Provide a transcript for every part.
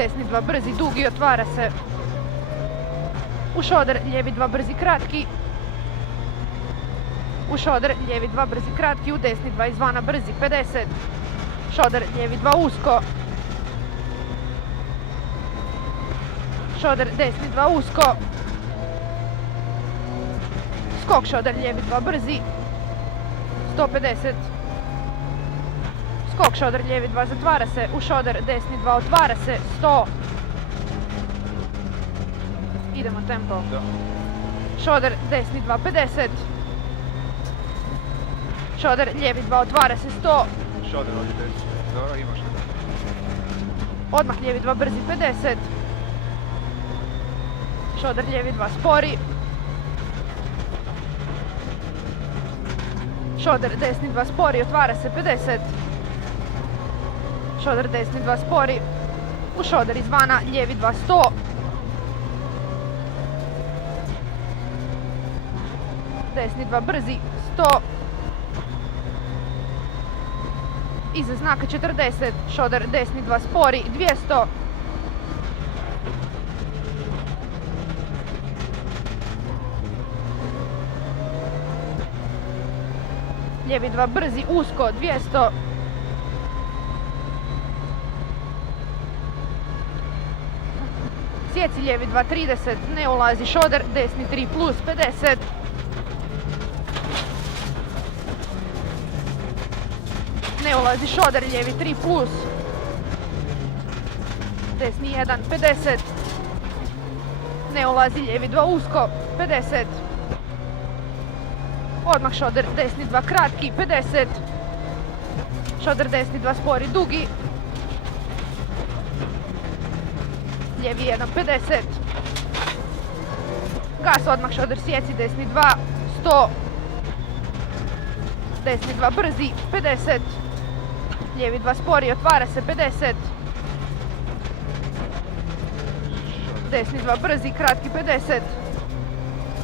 desni 2 brzi, dugi, otvara se. U šoder, lijevi 2 brzi, kratki. U šoder, lijevi 2 brzi, kratki, u desni 2 izvana brzi, 50. Šoder, lijevi 2 usko. Šoder, desni 2 usko. Skok, šoder, lijevi 2 brzi, 150. Skok, šoder, lijevi 2 zatvara se, u šoder, desni 2 otvara se, 100. Idemo tempo. Šoder, desni 2, 50. Šoder, lijevi 2 otvara se, 100. Šoder ovdje desni. Dobro, imaš ga. Odmah lijevi 2 brzi, 50. Šoder, lijevi 2 spori. Šoder, desni 2 spori, otvara se, 50. Šoder, desni 2 spori. U šoder izvana, lijevi 2, 100. Desni 2 brzi, 100. Iza znaka 40. Šoder, desni 2 spori, 200. Lijevi 2 brzi, usko, 200. Sjeci lijevi 2, 30. Ne ulazi šoder, desni 3 plus, 50. Ne ulazi šoder, lijevi 3 plus. Desni 1, 50. Ne ulazi lijevi 2 usko, 50. Odmah šoder, desni 2 kratki, 50. Šoder, desni 2 spori, dugi. Lijevi 1, 50. Gas odmah šoder, sjeci, desni 2, 100. Desni 2 brzi, 50. Lijevi 2 spori, otvara se, 50. Desni 2 brzi, kratki, 50.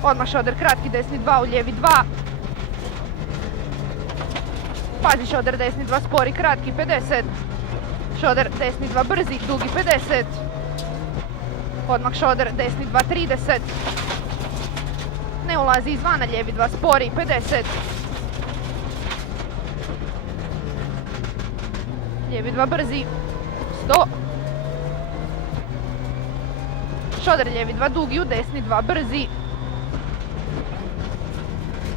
Odmah šoder, kratki, desni 2 u lijevi 2. Pazi šoder, desni 2 spori, kratki, 50. Šoder, desni 2 brzi, dugi, 50. Odmah šoder, desni 2, 30. Ne ulazi izvana, lijevi 2 spori, 50. Lijevi 2 brzi, 100. Šoder, lijevi 2 dugi, u desni 2 brzi.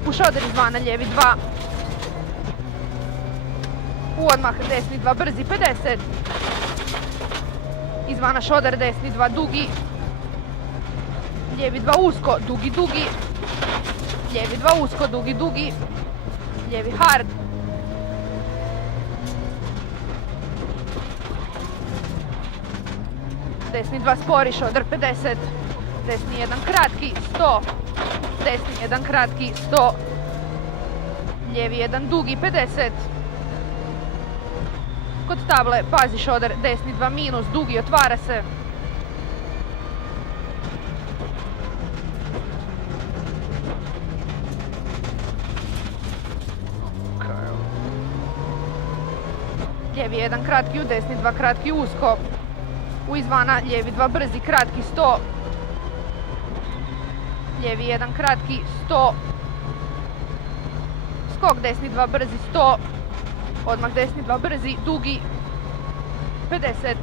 U šoder izvana, lijevi 2. U odmah, desni 2 brzi, 50. Izvana šoder, desni 2 dugi. Lijevi 2 usko, dugi, dugi. Lijevi 2 usko, dugi, dugi. Lijevi hard. Desni 2 spori, šoder 50. Desni 1 kratki, 100. Desni 1 kratki, 100. Lijevi 1 dugi, 50. Kod table, pazi šoder, desni 2 minus, dugi, otvara se. Lijevi 1 kratki, u desni 2 kratki, usko. U izvana, lijevi 2 brzi, kratki, 100. Lijevi 1 kratki, 100. Skok, desni 2 brzi, 100. Odmah desni 2 brzi, dugi, 50.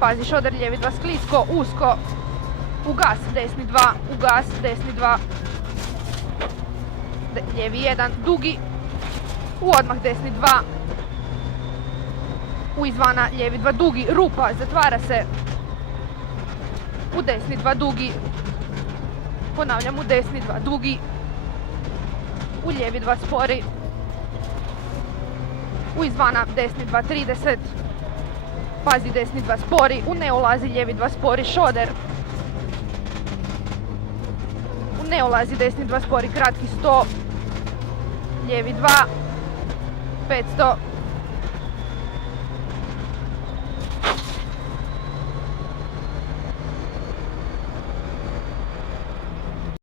Pazi šoder, lijevi 2 sklisko, usko. U gas, desni 2, u gas, desni 2. Lijevi 1, dugi. U odmah desni 2. U izvana, lijevi 2 dugi, rupa, zatvara se. U desni 2 dugi. Ponavljam, u desni 2 dugi. U lijevi 2 spori. U izvana, desni 2, 30. Pazi, desni 2 spori. U ne ulazi, lijevi 2 spori, šoder. U ne ulazi, desni 2 spori, kratki, 100. Lijevi 2, 500.